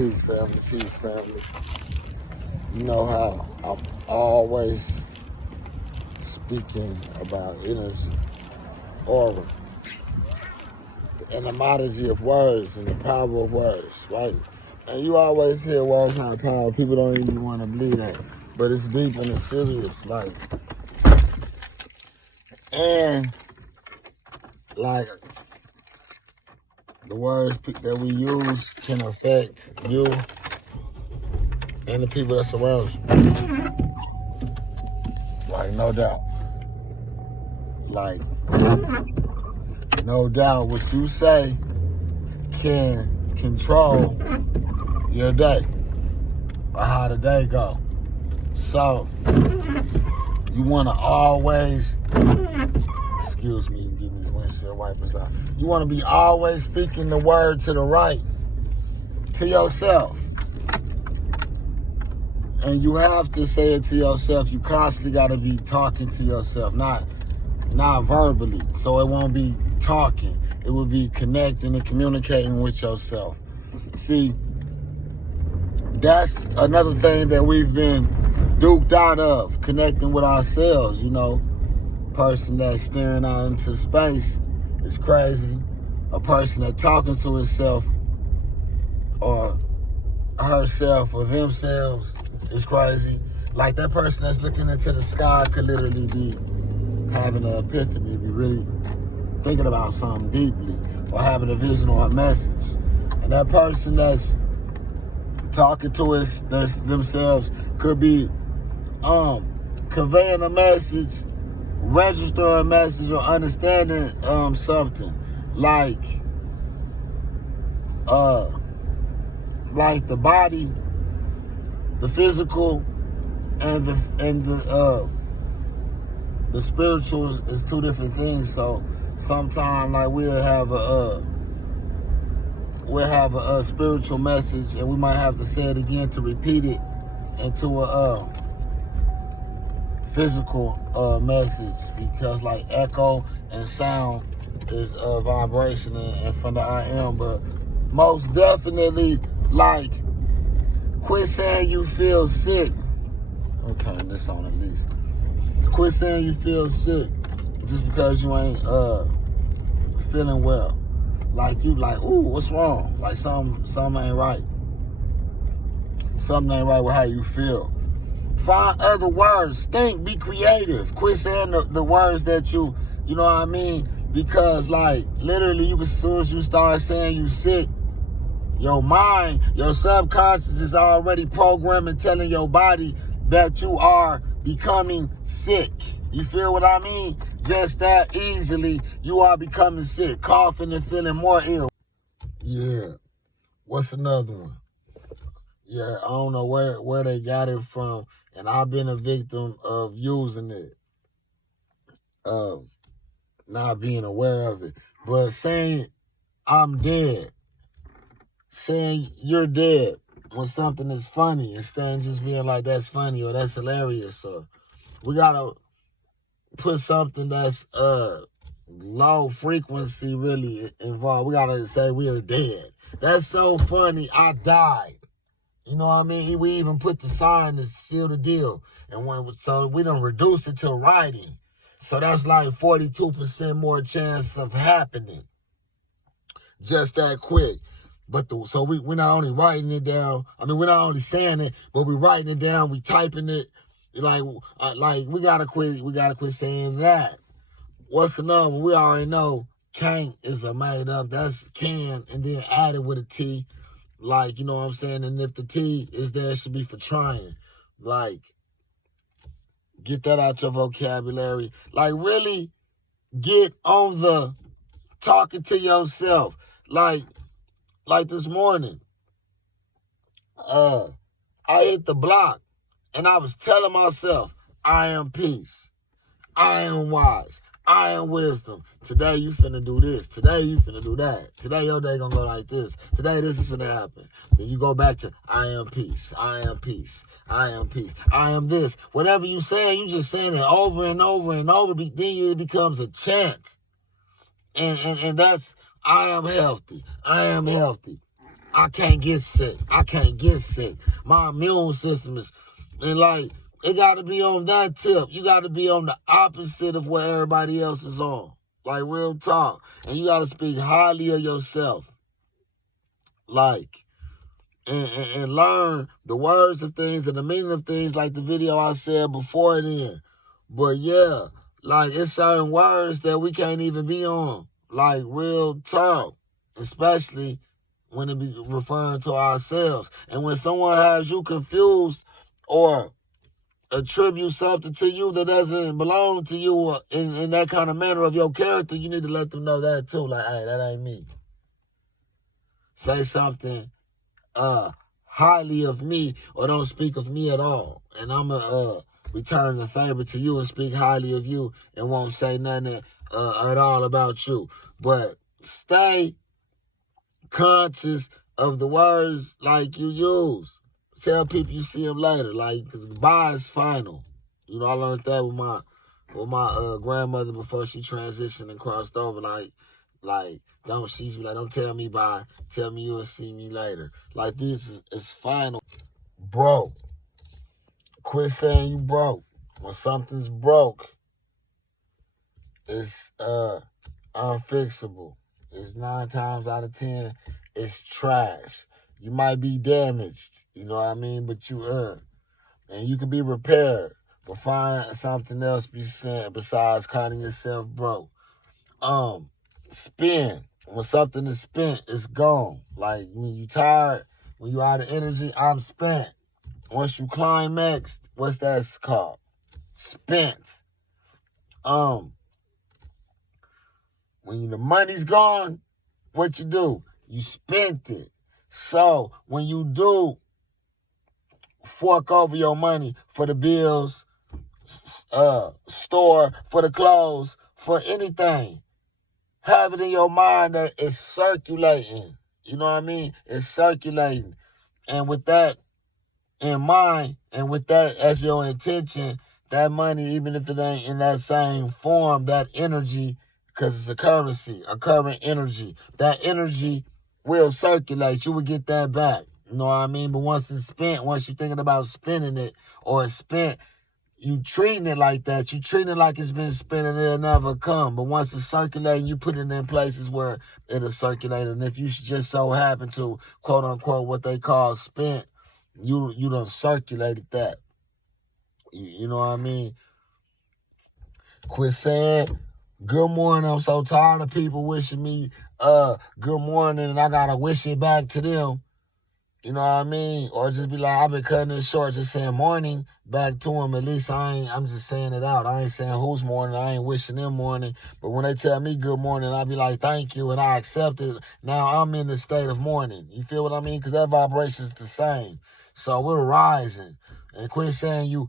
Peace, family. Peace, family. You know how I'm always speaking about energy, aura, the etymology of words and the power of words, right? And you always hear words have power. People don't even want to believe that. But it's deep and it's serious, and the words that we use can affect you and the people that surround you. No doubt. No doubt what you say can control your day or how the day go. So you want to always, excuse me, give me these windshield wipers out. You want to be always speaking the word to the right, to yourself. And you have to say it to yourself. You constantly got to be talking to yourself, not verbally. So it won't be talking. It will be connecting and communicating with yourself. See, that's another thing that we've been duped out of, connecting with ourselves, Person that's staring out into space is crazy. A person that talking to himself or herself or themselves is crazy. Like that person that's looking into the sky could literally be having an epiphany, be really thinking about something deeply, or having a vision or a message. And that person that's talking to themselves could be conveying a message, registering a message, or understanding something like the body, the physical, and the spiritual is two different things. So sometimes we'll have a spiritual message, and we might have to say it again to repeat it into a physical message, because echo and sound is a vibration and from the I am. But most definitely, quit saying you feel sick. I'll turn this on at least. Quit saying you feel sick just because you ain't feeling well. Ooh, what's wrong? Something ain't right. Something ain't right with how you feel. Find other words. Think. Be creative. Quit saying the words that you know what I mean? Because literally, as soon as you start saying you sick, your mind, your subconscious is already programming, telling your body that you are becoming sick. You feel what I mean? Just that easily, you are becoming sick, coughing and feeling more ill. Yeah. What's another one? Yeah, I don't know where they got it from, and I've been a victim of using it, not being aware of it. But saying I'm dead, saying you're dead when something is funny, instead of just being like that's funny or that's hilarious, or we gotta put something that's low frequency really involved. We gotta say we are dead. That's so funny. I died. You know what I mean? We even put the sign to seal the deal, so we done reduce it to writing. So that's 42% more chance of happening. Just that quick. So we're not only writing it down. I mean, we're not only saying it, but we're writing it down. We typing it. We gotta quit saying that. What's another one? We already know can't is a made up. That's can and then added with a T. You know what I'm saying? And if the T is there, it should be for trying. Get that out your vocabulary. Really get on the talking to yourself. Like this morning, I hit the block and I was telling myself, I am peace. I am wise. I am wisdom. Today you finna do this. Today you finna do that. Today your day gonna go like this. Today this is finna happen. Then you go back to I am peace. I am peace. I am peace. I am this. Whatever you saying, you just saying it over and over and over. Then it becomes a chant. And that's I am healthy. I am healthy. I can't get sick. I can't get sick. My immune system is, and like, it got to be on that tip. You got to be on the opposite of what everybody else is on. Like, real talk. And you got to speak highly of yourself. Like, and learn the words of things and the meaning of things, like the video I said before then. But yeah, like, it's certain words that we can't even be on. Like, real talk. Especially when it be referring to ourselves. And when someone has you confused or attribute something to you that doesn't belong to you in that kind of manner of your character, you need to let them know that too. Like, hey, that ain't me. Say something highly of me, or don't speak of me at all. And I'm going to return the favor to you and speak highly of you and won't say nothing at all about you. But stay conscious of the words like you use. Tell people you see them later. Like, because goodbye is final. You know, I learned that with my grandmother before she transitioned and crossed over. Like, don't tell me bye. Tell me you'll see me later. Like, this is final. Broke. Quit saying you broke. When something's broke, it's unfixable. It's 9 times out of 10, it's trash. You might be damaged, you know what I mean? But you and you can be repaired. But find something else besides calling yourself broke. Spend. When something is spent, it's gone. Like, when you tired, when you out of energy, I'm spent. Once you climax, what's that called? Spent. When the money's gone, what you do? You spent it. So when you do fork over your money for the bills, store, for the clothes, for anything, have it in your mind that it's circulating. You know what I mean? It's circulating. And with that in mind, and with that as your intention, that money, even if it ain't in that same form, that energy, because it's a currency, a current energy, that energy will circulate. You will get that back. You know what I mean? But once it's spent, once you're thinking about spending it, or it's spent, you treating it like that. You treating it like it's been spent and it'll never come. But once it's circulating, you put it in places where it'll circulate. And if you just so happen to, quote unquote, what they call spent, you done circulated that. You know what I mean? Quit saying, good morning, I'm so tired of people wishing me good morning and I gotta wish it back to them. You know what I mean? Or just be like, I've been cutting it short, just saying morning back to them. At least I'm just saying it out. I ain't saying who's morning. I ain't wishing them morning. But when they tell me good morning, I be like, thank you, and I accept it. Now I'm in the state of mourning. You feel what I mean? Because that vibration is the same. So we're rising. And quit saying you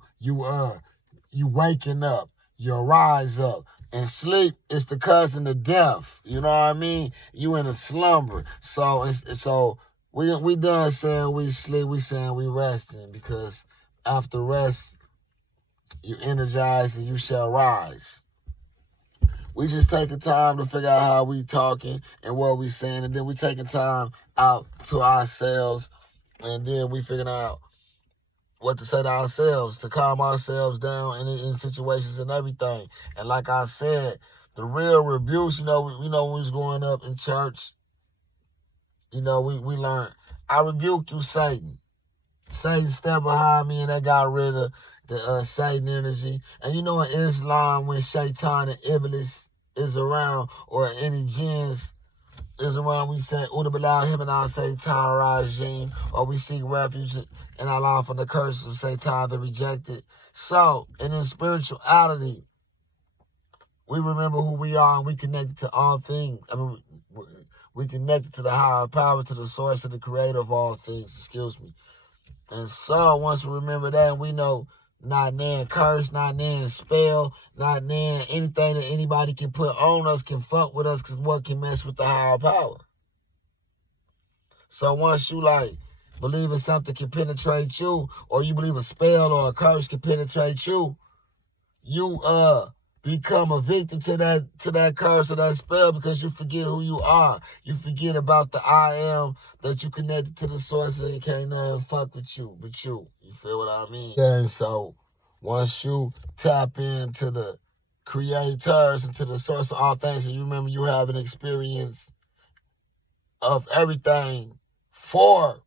waking up. You rise up. And sleep is the cousin of death. You know what I mean? You in a slumber. So we done saying we sleep, we saying we resting, because after rest, you energize and you shall rise. We just taking time to figure out how we talking and what we saying, and then we taking time out to ourselves, and then we figuring out what to say to ourselves, to calm ourselves down in situations and everything. And like I said, the real rebukes, when we was growing up in church, we learned, I rebuke you, Satan. Satan stepped behind me and that got rid of the Satan energy. And in Islam, when Shaitan and Iblis is around, or any jinns is around, we say, Udabillah him and our Satan Rajim, or we seek refuge in Allah from the curse of Satan the rejected. So, and in spirituality, we remember who we are and we connected to all things. We connected to the higher power, to the source of the creator of all things, And so once we remember that, we know not nan curse, not nan spell, not nan anything that anybody can put on us can fuck with us, because what can mess with the higher power? So once you believe in something can penetrate you, or you believe a spell or a curse can penetrate you, you become a victim to that curse or that spell because you forget who you are. You forget about the I am that you connected to the source and it can't nothing fuck with you but you. You feel what I mean? And so once you tap into the creators and to the source of all things, and you remember you have an experience of everything for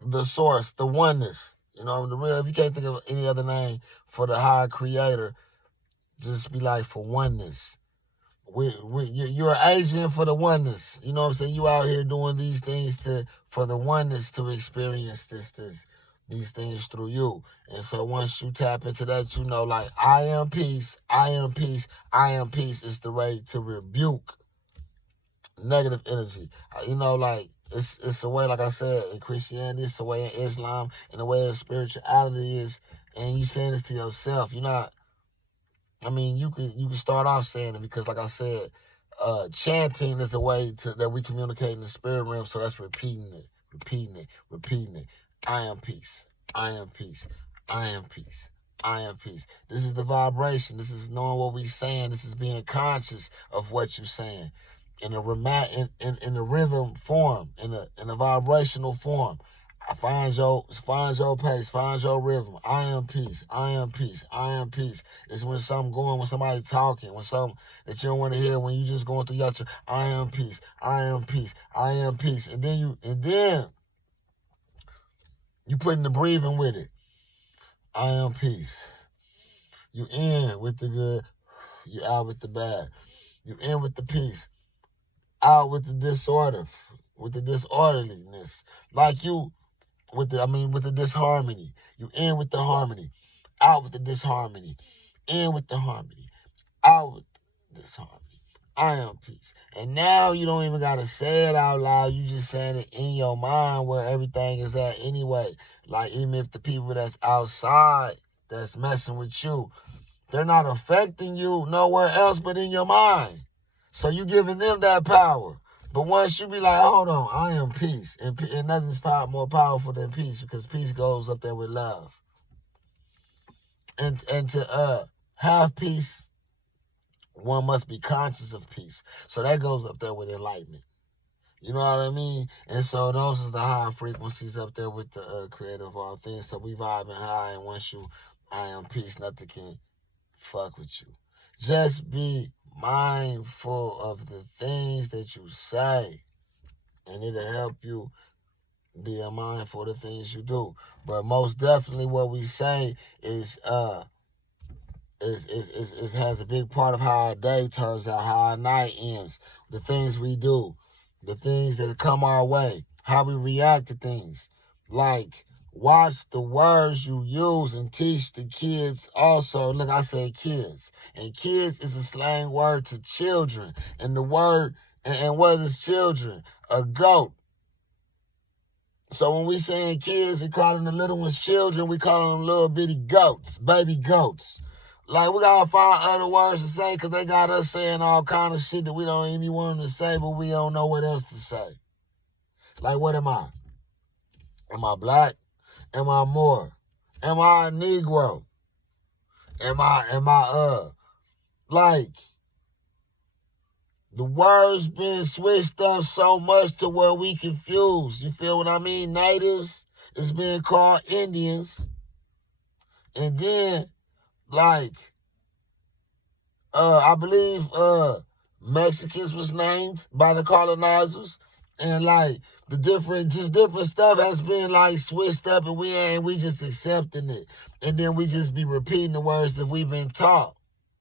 the source, the oneness. You know, the real, if you can't think of any other name for the higher creator, just be like for oneness. You're an agent for the oneness. You know what I'm saying? You out here doing these things for the oneness to experience these things through you. And so once you tap into that, you know, like, I am peace, I am peace, I am peace is the way to rebuke negative energy. You know, like, it's a way, like I said, in Christianity, it's a way in Islam, and the way in spirituality is, and you saying this to yourself. You're not, I mean, you can start off saying it because, like I said, chanting is a way that we communicate in the spirit realm. So that's repeating it, repeating it, repeating it. I am peace. I am peace. I am peace. I am peace. This is the vibration. This is knowing what we're saying. This is being conscious of what you're saying in a in the rhythm form, in a vibrational form. Find your pace, find your rhythm. I am peace, I am peace, I am peace. It's when something going, when somebody talking, when something that you don't want to hear, when you just going through your I am peace, I am peace, I am peace. And then you put in the breathing with it. I am peace. You in with the good, you out with the bad. You in with the peace, out with the disorder, with the disorderliness. Like you, with the disharmony. You in with the harmony, out with the disharmony, in with the harmony, out with the disharmony. I am peace. And now you don't even gotta say it out loud. You just saying it in your mind where everything is at anyway. Like, even if the people that's outside that's messing with you, they're not affecting you nowhere else but in your mind. So you giving them that power. But once you be like, hold on, I am peace. And nothing's more powerful than peace, because peace goes up there with love. And to have peace, one must be conscious of peace. So that goes up there with enlightenment. You know what I mean? And so those are the high frequencies up there with the creator of all things. So we vibing high, and once you, I am peace, nothing can fuck with you. Just be mindful of the things that you say, and it'll help you be mindful of the things you do. But most definitely what we say is has a big part of how our day turns out, how our night ends, the things we do, the things that come our way, how we react to things. Like, watch the words you use and teach the kids also. Look, I say kids. And kids is a slang word to children. And the word, and what is children? A goat. So when we saying kids and calling the little ones children, we calling them little bitty goats, baby goats. Like, we gotta find other words to say, because they got us saying all kind of shit that we don't even want to say, but we don't know what else to say. Like, what am I? Am I black? Am I Moor? Am I a Negro? Am I like, the words been switched up so much to where we confused. You feel what I mean? Natives is being called Indians. And then, like, I believe Mexicans was named by the colonizers, and like the different stuff has been like switched up, and we just accepting it, and then we just be repeating the words that we've been taught.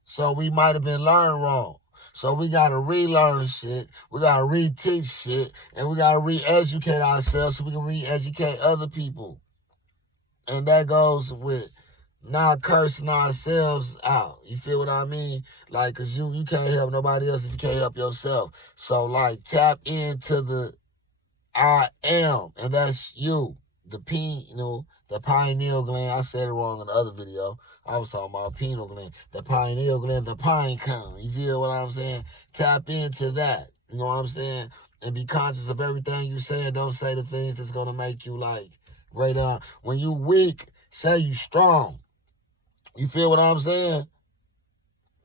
So we might have been learned wrong. So we gotta relearn shit, we gotta reteach shit, and we gotta re-educate ourselves so we can re-educate other people. And that goes with not cursing ourselves out. You feel what I mean? Like, because you can't help nobody else if you can't help yourself. So, like, tap into the I am, and that's you. The the pineal gland. I said it wrong in the other video. I was talking about pineal gland. The pineal gland, the pine cone. You feel what I'm saying? Tap into that. You know what I'm saying? And be conscious of everything you say, and don't say the things that's going to make you, like, right on. When you weak, say you strong. You feel what I'm saying?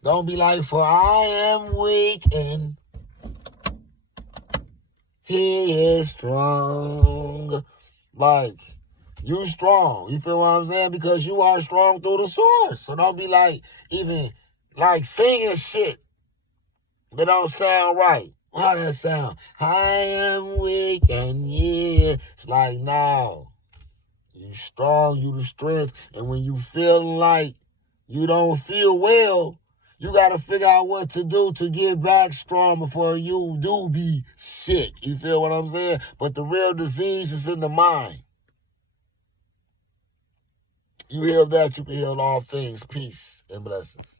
Don't be like, for I am weak and he is strong. Like, you strong. You feel what I'm saying? Because you are strong through the source. So don't be like, even like singing shit that don't sound right. How that sound? I am weak and yeah. It's like, no. You strong, you the strength. And when you feel like you don't feel well, you got to figure out what to do to get back strong before you do be sick. You feel what I'm saying? But the real disease is in the mind. You heal that, you can heal all things. Peace and blessings.